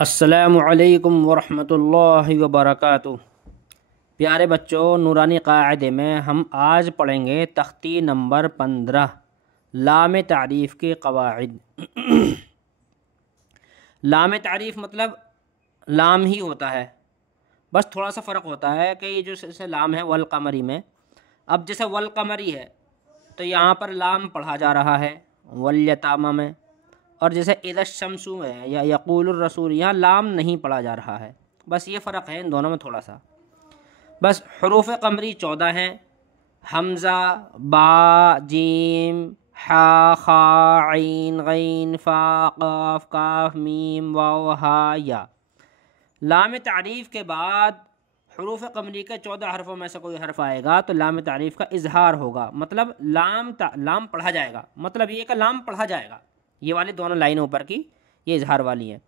السلام علیکم ورحمۃ اللہ وبرکاتہ۔ پیارے بچوں، نورانی قاعدے میں ہم آج پڑھیں گے تختی نمبر 15، لام تعریف کے قواعد۔ لام تعریف مطلب لام ہی ہوتا ہے، بس تھوڑا سا فرق ہوتا ہے کہ یہ جو جیسے لام ہے والقمری میں، اب جیسے والقمری ہے تو یہاں پر لام پڑھا جا رہا ہے والیتامہ میں، اور جیسے اذا الشمس ہے یا یقول الرسول یہاں لام نہیں پڑھا جا رہا ہے، بس یہ فرق ہے ان دونوں میں تھوڑا سا۔ بس حروف قمری 14 ہیں: حمزہ، با، جیم، حا، خا، عین، غین، فا، قاف، کاف، میم، واو، ہا، یا۔ لام تعریف کے بعد حروف قمری کے 14 حرفوں میں سے کوئی حرف آئے گا تو لام تعریف کا اظہار ہوگا، مطلب لام پڑھا جائے گا، مطلب یہ کہ لام پڑھا جائے گا۔ یہ والی دونوں لائنیں اوپر کی یہ اظہار والی ہیں،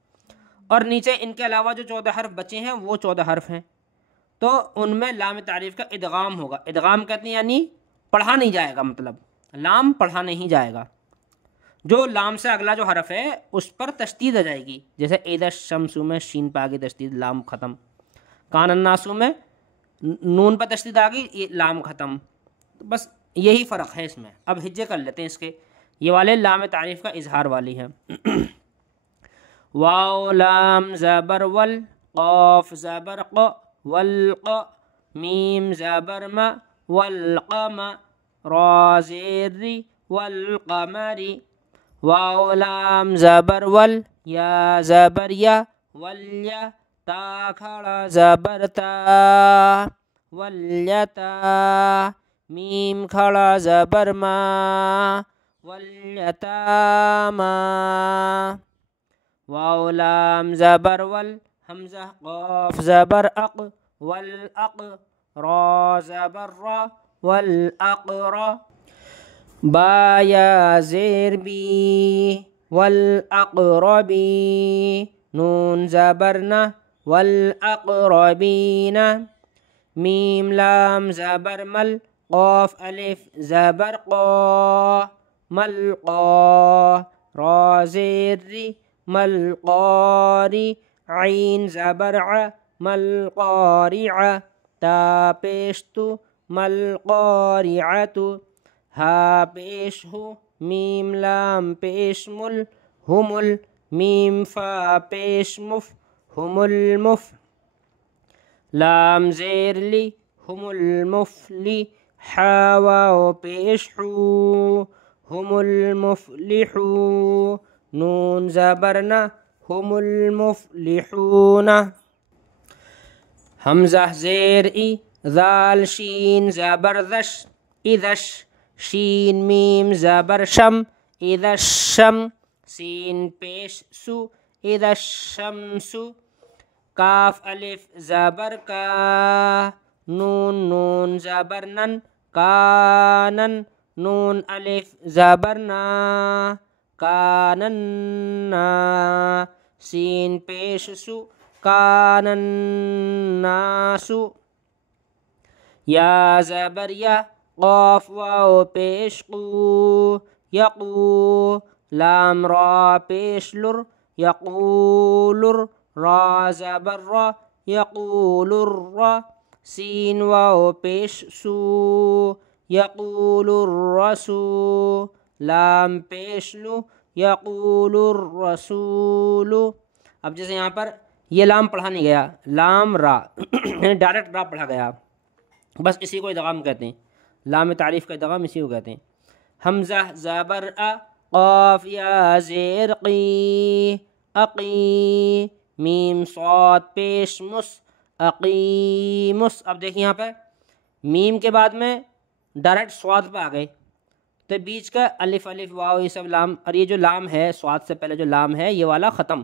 اور نیچے ان کے علاوہ جو 14 حرف بچے ہیں وہ 14 حرف ہیں، تو ان میں لام تعریف کا ادغام ہوگا۔ ادغام کہتے ہیں یعنی پڑھا نہیں جائے گا، مطلب لام پڑھا نہیں جائے گا، جو لام سے اگلا جو حرف ہے اس پر تشدید آ جائے گی، جیسے اذا الشمس میں شین پہ آگے تشدید، لام ختم۔ کان الناس میں نون پہ تشدید آ گئی، یہ لام ختم۔ بس یہی فرق ہے اس میں۔ اب ہجے کر لیتے ہیں اس کے، یہ والے لام تعریف کا اظہار والی ہیں۔ واو لام زبر ول، قاف زبر ق، والق، میم زبر م، والقم، را زیر ری، والقمر۔ واو لام زبر ول، یا زبر یا، والیا، تا کھڑا زبر تا، والیتا، میم کھڑا زبر ما، والیتاما۔ واو لام زبر ول، حمزہ، قاف زبر اق، والاق، را زبر را، والاقرا۔ با یا زیر بی، والاقربی، نون زبر نہ، والاقربین۔ میم لام زبر مل، قاف الف زبر قا، ملقا، را زیر ری، ملقاری، عین زبر ع، ملقارع، تا پیش تو، ملقارعۃ، ہا پیش ہو، میم لام پیش مل، ہمل، میم فا پیش مف، ہم المف۔ لام زیر لی، ہم المفلی، حا واو پیش حو، ہم المفلحو، نون زبر نہ، ہم المفلحون۔ حمزہ زیر ای، ذال شین زبر ذش، اذش، شین میم زبر شم، اذا الشم، سین پیش سو، اذا الشمس۔ کاف الف زبر کا، نون زبر نن، کانن، نون الف زبر نا، کانن، سین پیش سو، کانن ناسو۔ یا زبر یا، قاف واو پیش قو، یقو، لام را پیش لر، یقولر، را زبر را، یقولر را، سین واو پیش سو، یقول الرسو، لام پیش لو، یقول الرسول۔ اب جیسے یہاں پر یہ لام پڑھا نہیں گیا، لام را یعنی ڈائریکٹ را پڑھا گیا، بس اسی کو ادغام کہتے ہیں، لام تعریف کا ادغام اسی کو کہتے ہیں۔ حمزہ زبر ا، قاف یا زیر قی، اقی، میم صاد پیش مس، اقیمس۔ اب دیکھیں یہاں پہ میم کے بعد میں ڈائریکٹ صاد پہ آ گئے، تو بیچ کا الف الف واو یہ سب لام، اور یہ جو لام ہے صاد سے پہلے جو لام ہے یہ والا ختم،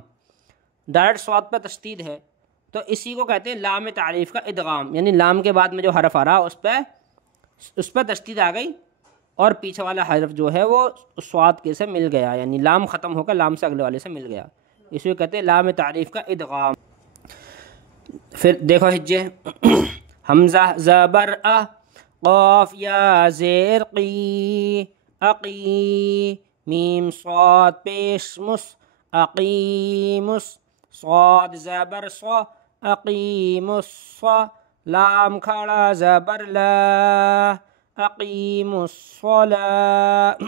ڈائریکٹ صاد پہ تشدید ہے، تو اسی کو کہتے ہیں لام تعریف کا ادغام، یعنی لام کے بعد میں جو حرف آ رہا اس پہ تشدید آ گئی، اور پیچھے والا حرف جو ہے وہ صاد کے سے مل گیا، یعنی لام ختم ہو کر لام سے اگلے والے سے مل گیا، اسی کو کہتے ہیں لام تعریف کا ادغام۔ پھر دیکھو ہجے، حمزہ زبر ا، قاف یا زیر قی، اقی، میم صاد پیش مس، اقیمس، صاد زبر صا اقیم الصا لام کھڑا زبر لا اقیم الصلاۃ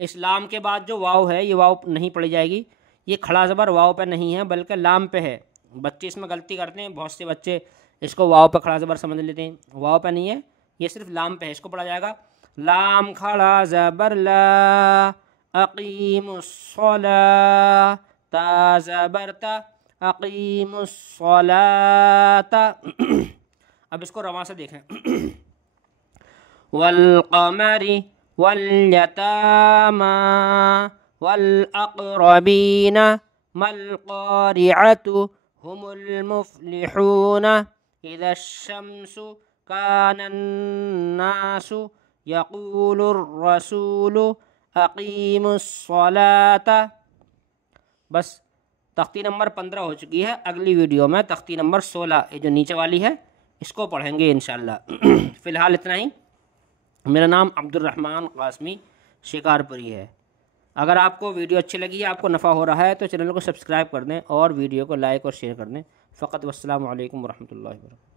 اس لام کے بعد جو واو ہے یہ واو نہیں پڑھی جائے گی، یہ کھڑا زبر واو پہ نہیں ہے بلکہ لام پہ ہے۔ بچے اس میں غلطی کرتے ہیں، بہت سے بچے اس کو واو پہ کھڑا زبر سمجھ لیتے ہیں، واو پہ نہیں ہے، یہ صرف لام پہ ہے۔ اس کو پڑھا جائے گا لام کھڑا زبر لا اقیم الصلاۃ تا زبر تا اقیم الصلاۃ اب اس کو رواں سے دیکھیں والقمر والیتاما والاقربین ما القارعۃ هم المفلحون اذا الشمس كان الناس يقول الرسول اقیم الصلاۃ۔ بس تختی نمبر 15 ہو چکی ہے، اگلی ویڈیو میں تختی نمبر 16 یہ جو نیچے والی ہے اس کو پڑھیں گے انشاءاللہ۔ فی الحال اتنا ہی۔ میرا نام عبد الرحمن قاسمی شکارپوری ہے۔ اگر آپ کو ویڈیو اچھی لگی ہے، آپ کو نفع ہو رہا ہے تو چینل کو سبسکرائب کر دیں اور ویڈیو کو لائک اور شیئر کر دیں۔ فقط والسلام علیکم ورحمۃ اللہ وبرکاتہ۔